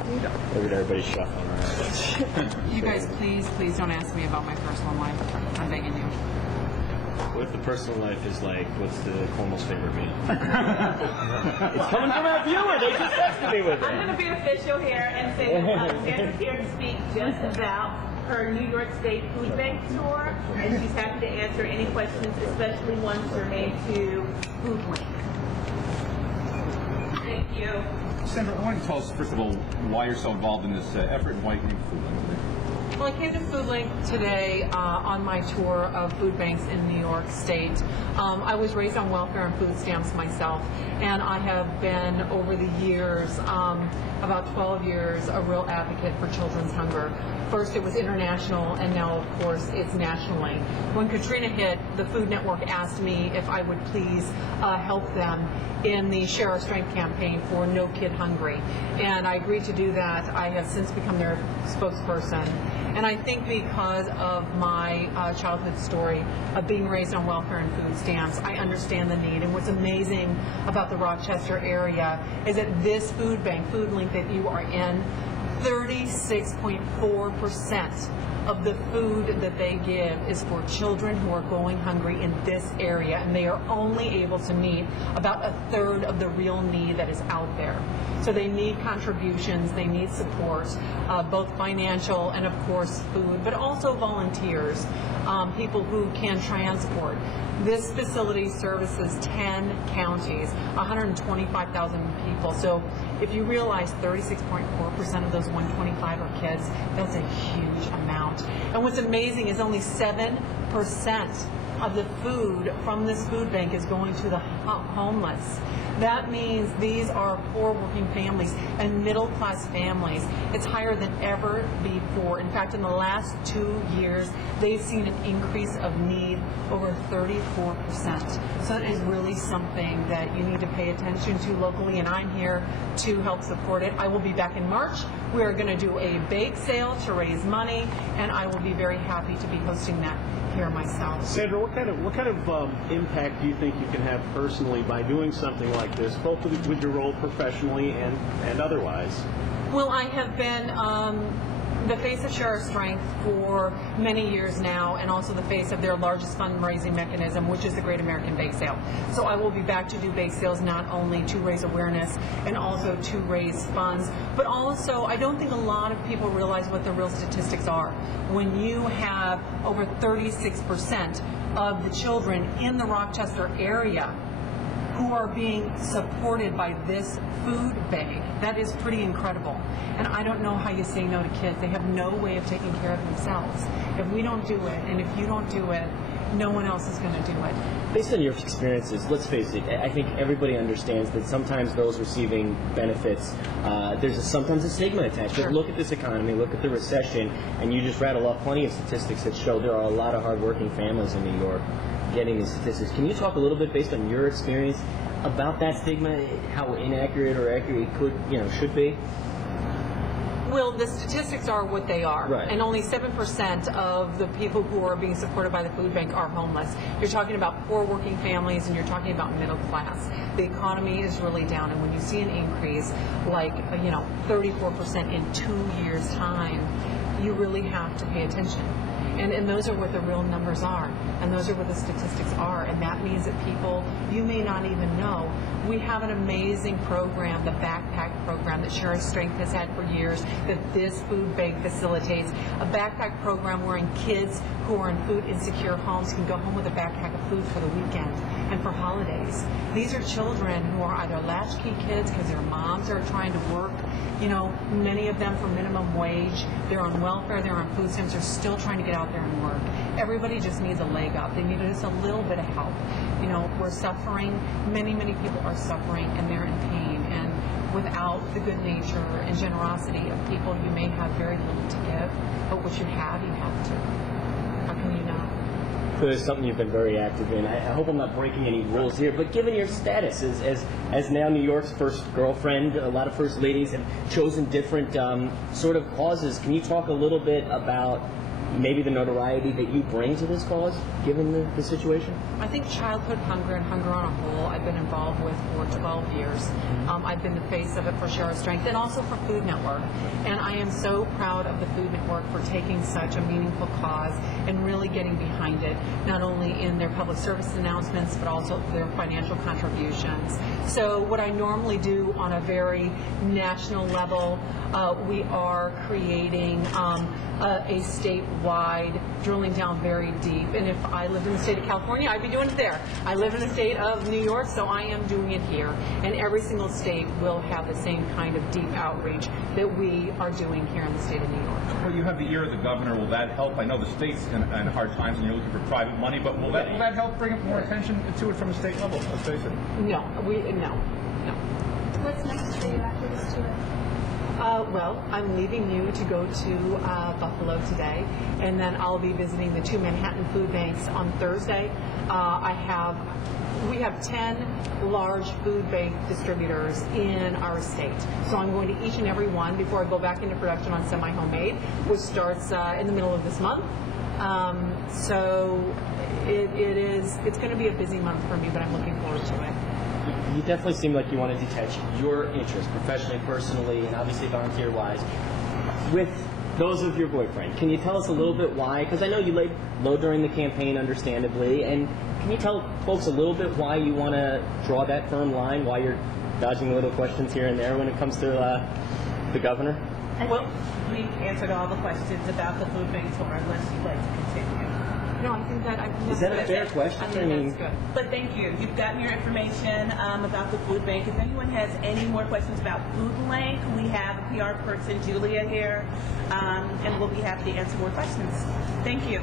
Look at everybody shuffling around. You guys, please don't ask me about my personal life. I'm begging you. What if the personal life is like, what's the Cuomo's favorite meal? It's coming from that viewer. They just texted me with it. I'm going to be official here and say that Sandra's here to speak just about her New York State Food Bank tour, and she's happy to answer any questions, especially ones germane to Food Link. Thank you. Sandra, I want you to tell us, first of all, why you're so involved in this effort and why you came to Food Link. Well, I came to Food Link today on my tour of food banks in New York State. I was raised on welfare and food stamps myself, and I have been, over the years, about 12 years, a real advocate for children's hunger. First it was international, and now of course it's nationally. When Katrina hit, the Food Network asked me if I would please help them in the Share Our Strength campaign for No Kid Hungry. And I agreed to do that. I have since become their spokesperson. And I think because of my childhood story of being raised on welfare and food stamps, I understand the need. And what's amazing about the Rochester area is that this food bank, Food Link that you are in, 36.4% of the food that they give is for children who are going hungry in this area, and they are only able to meet about a third of the real need that is out there. So they need contributions, they need support, both financial and of course food, but also volunteers, people who can transport. This facility services 10 counties, 125,000 people. So if you realize 36.4% of those 125 are kids, that's a huge amount. And what's amazing is only 7% of the food from this food bank is going to the homeless. That means these are poor working families and middle-class families. It's higher than ever before. In fact, in the last 2 years, they've seen an increase of need over 34%. So it is really something that you need to pay attention to locally, and I'm here to help support it. I will be back in March. We are going to do a bake sale to raise money, and I will be very happy to be hosting that here myself. Sandra, what kind of impact do you think you can have personally by doing something like this, both with your role professionally and otherwise? Well, I have been the face of Share Our Strength for many years now, and also the face of their largest fundraising mechanism, which is the Great American Bake Sale. So I will be back to do bake sales not only to raise awareness and also to raise funds, but also I don't think a lot of people realize what the real statistics are. When you have over 36% of the children in the Rochester area who are being supported by this food bank, that is pretty incredible. And I don't know how you say no to kids. They have no way of taking care of themselves. If we don't do it, and if you don't do it, no one else is going to do it. Based on your experiences, let's face it, I think everybody understands that sometimes those receiving benefits, there's sometimes a stigma attached. Sure. But look at this economy, look at the recession, and you just rattle off plenty of statistics that show there are a lot of hardworking families in New York getting these statistics. Can you talk a little bit, based on your experience, about that stigma, how inaccurate or accurate it could, should be? Well, the statistics are what they are, right. And only 7% of the people who are being supported by the food bank are homeless. You're talking about poor working families, and you're talking about middle class. The economy is really down, and when you see an increase like 34% in 2 years' time, you really have to pay attention. And those are what the real numbers are, and those are what the statistics are, and that means that people you may not even know. We have an amazing program, the backpack program that Share Our Strength has had for years, that this food bank facilitates. A backpack program wherein kids who are in food insecure homes can go home with a backpack of food for the weekend and for holidays. These are children who are either latchkey kids because their moms are trying to work, many of them for minimum wage. They're on welfare, they're on food stamps, they're still trying to get out there and work. Everybody just needs a leg up. They need just a little bit of help. We're suffering. Many, many people are suffering, and they're in pain. And without the good nature and generosity of people, you may have very little to give, but what you have to. How can you not? So it's something you've been very active in. I hope I'm not breaking any rules here, but given your status as now New York's first girlfriend, a lot of first ladies have chosen different sort of causes. Can you talk a little bit about maybe the notoriety that you bring to this cause, given the situation? I think childhood hunger and hunger on a whole I've been involved with for 12 years. I've been the face of it for Share Our Strength and also for Food Network. And I am so proud of the Food Network for taking such a meaningful cause and really getting behind it, not only in their public service announcements, but also their financial contributions. So what I normally do on a very national level, we are creating a statewide, drilling down very deep. And if I lived in the state of California, I'd be doing it there. I live in the state of New York, so I am doing it here. And every single state will have the same kind of deep outreach that we are doing here in the state of New York. Well, you have the ear of the governor. Will that help? I know the state's in hard times and you're looking for private money, but will that help bring up more attention to it from the state level? Let's face it. No. What's next for you after this tour? Well, I'm leaving you to go to Buffalo today, and then I'll be visiting the 2 Manhattan food banks on Thursday. We have 10 large food bank distributors in our state. So I'm going to each and every one before I go back into production on Semi-Homemade, which starts in the middle of this month. So it's going to be a busy month for me, but I'm looking forward to it. You definitely seem like you want to detach your interests, professionally, personally, and obviously volunteer-wise, with those of your boyfriend. Can you tell us a little bit why? Because I know you laid low during the campaign, understandably, and can you tell folks a little bit why you want to draw that firm line, why you're dodging little questions here and there when it comes to the governor? Well, we've answered all the questions about the food bank tour, unless you'd like to continue. No, I think that's Is that a good. fair question? I think that's good. But thank you. You've gotten your information about the food bank. If anyone has any more questions about Food Bank, we have a PR person, Julia, here, and we'll be happy to answer more questions. Thank you.